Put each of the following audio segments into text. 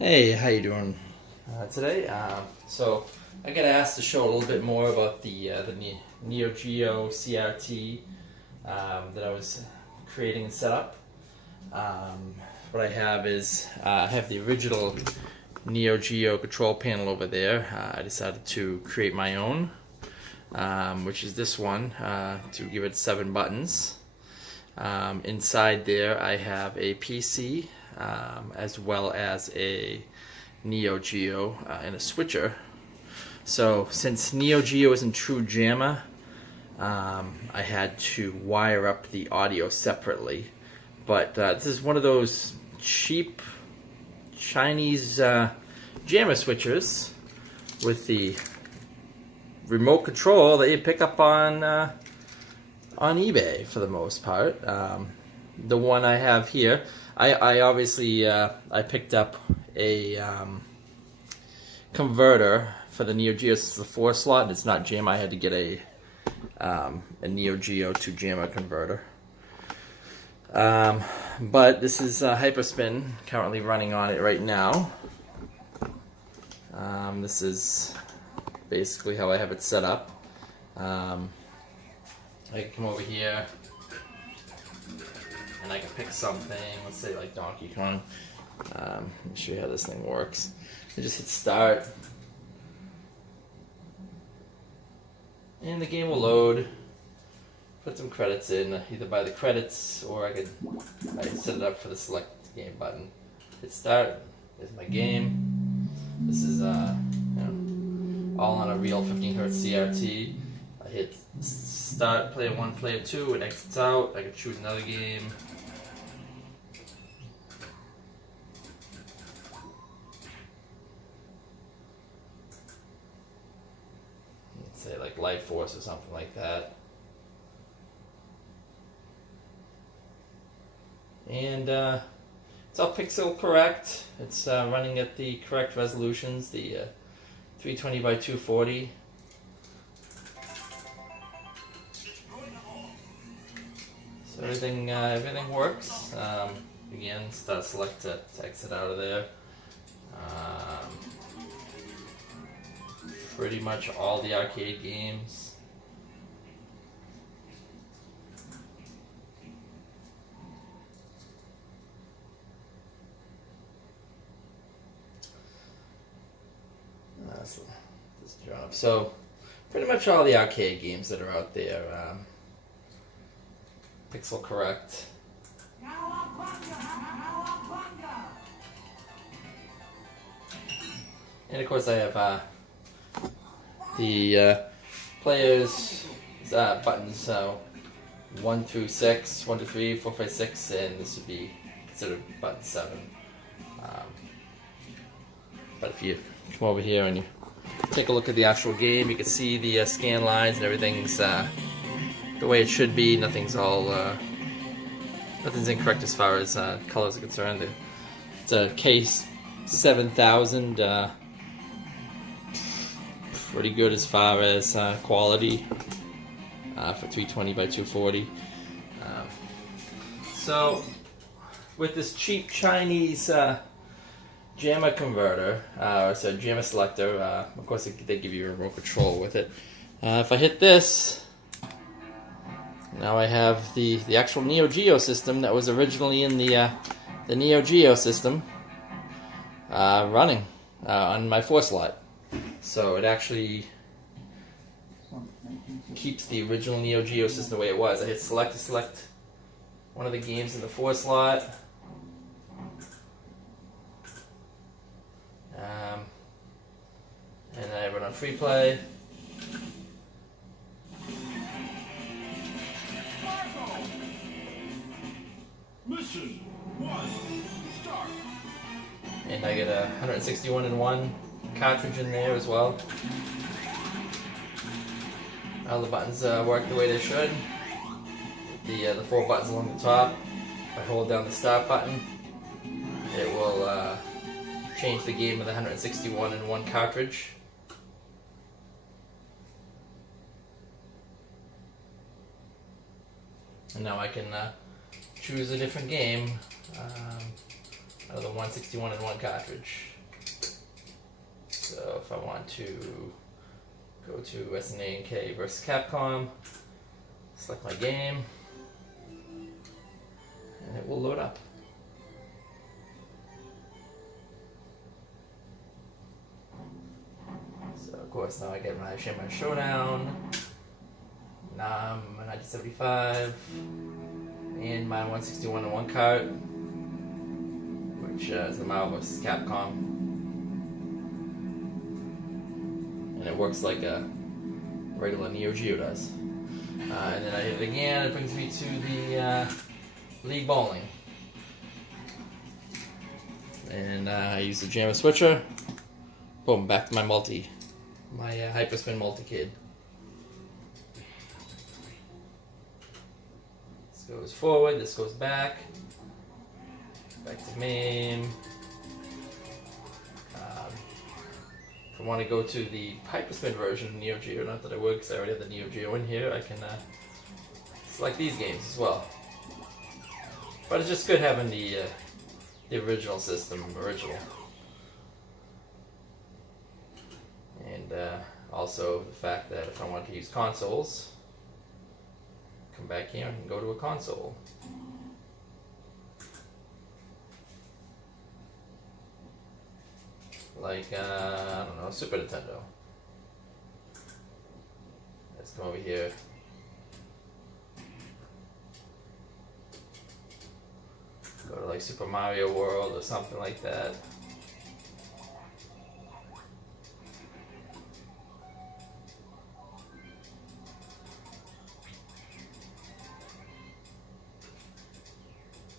Hey, how you doing today? So I got asked to show a little bit more about the NeoGeo CRT that I was creating and set up. What I have is I have the original NeoGeo control panel over there. I decided to create my own, which is this one, to give it 7 buttons. Inside there I have a PC as well as a neogeo and a switcher. So since neogeo isn't true JAMMA, I had to wire up the audio separately. But this is one of those cheap Chinese JAMMA switchers with the remote control that you pick up on eBay for the most part. The one I have here, I obviously I picked up a converter for the NeoGeo. It's the 4 slot, and it's not JAMMA. I had to get a NeoGeo to JAMMA converter. But this is hyperspin currently running on it right now. This is basically how I have it set up. I can come over here and I can pick something, let's say like Donkey Kong. Let me show you how this thing works. I just hit start and the game will load. Put some credits in, either by the credits or I set it up for the select game button. Hit start, there's my game. This is all on a real 15Hz CRT. I hit start, player 1, player 2, it exits out. I can choose another game. Let's say like Life Force or something like that. And it's all pixel correct. It's running at the correct resolutions, the 320 by 240. So everything works. Again, start select to exit out of there. Pretty much all the arcade games. This job. So pretty much all the arcade games that are out there. Pixel correct. And of course I have the players buttons 1 through 6, 1, 2, 3, 4, 5, 6, and this would be considered button 7. But if you come over here and you take a look at the actual game, you can see the scan lines and everything's the way it should be. Nothing's incorrect as far as colors are concerned. It's a case 7000, pretty good as far as quality for 320 by 240. So with this cheap Chinese JAMMA converter, or so JAMMA selector, of course they give you a remote control with it. If I hit this, now I have the actual NeoGeo system that was originally in the NeoGeo system running on my 4 slot. So it actually keeps the original NeoGeo system the way it was. I hit select to select one of the games in the 4 slot. And then I run on free play. Mission 1, start. And I get a 161-in-1 cartridge in there as well. All the buttons work the way they should. The 4 buttons along the top. If I hold down the start button, it will change the game with a 161-in-1 cartridge. And now I can choose a different game. out of the 161-in-1 cartridge. So if I want to go to SNK versus Capcom, select my game, and it will load up. So of course now I get my Jamma Showdown, my 1975, and my 161-in-1 cart, which is the Marvel vs. Capcom. And it works like a regular Neo Geo does. And then I hit it again, it brings me to the League Bowling. And I use the jamma switcher. Boom, back to my hyperspin multi-kid. This goes forward, this goes back to main. If I want to go to the hyperspin version of Neo Geo, not that I would because I already have the Neo Geo in here, I can select these games as well. But it's just good having the original system, And also the fact that if I want to use consoles, come back here and go to a console. Like, I don't know, Super Nintendo. Let's come over here. Go to like Super Mario World or something like that.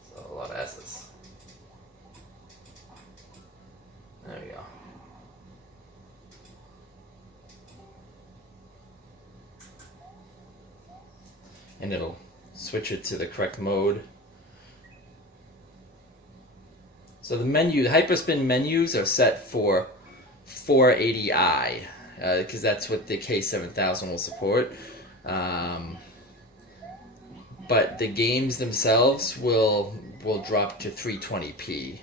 So a lot of S's. There we go. And it'll switch it to the correct mode. So the hyperspin menus are set for 480i, because that's what the K7000 will support. But the games themselves will drop to 320p,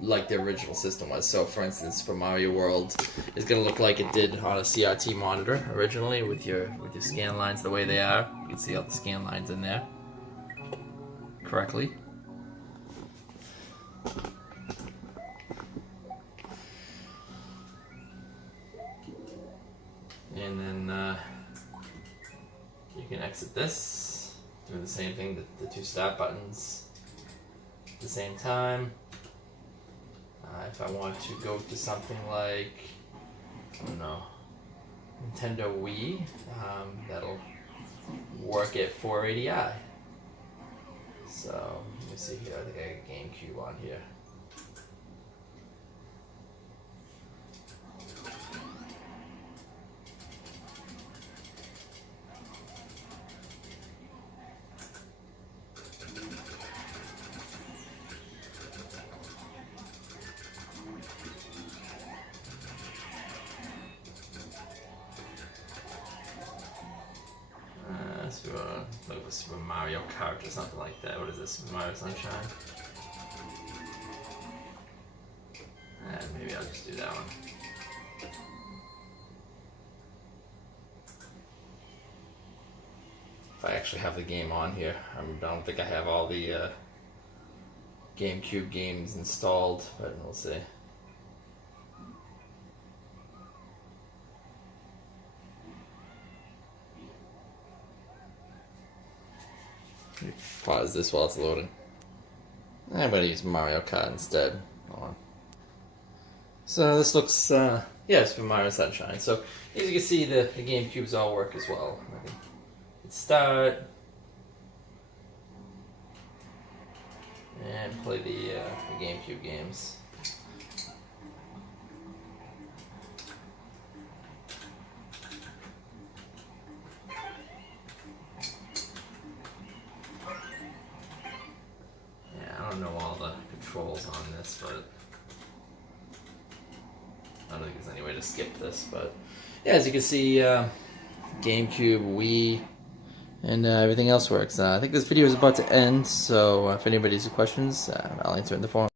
like the original system was. So for instance, Super Mario World is going to look like it did on a CRT monitor originally, with your scan lines the way they are. You can see all the scan lines in there correctly. And then you can exit this, do the same thing, the two stop buttons at the same time. If I want to go to something like, I don't know, Nintendo Wii, that'll work at 480i. So, let me see here, I think I got GameCube on here. Like a Super Mario Kart or something like that. What is this? Super Mario Sunshine? Maybe I'll just do that one. If I actually have the game on here. I don't think I have all the GameCube games installed, but we'll see. Pause this while it's loading. I'm going to use Mario Kart instead. Hold on. So this looks, yeah, it's for Mario Sunshine. So as you can see, the GameCubes all work as well. I can hit start and play the GameCube games. I don't know all the controls on this, but I don't think there's any way to skip this. But yeah, as you can see, GameCube, Wii, and everything else works. I think this video is about to end, so if anybody has questions, I'll answer in the forum.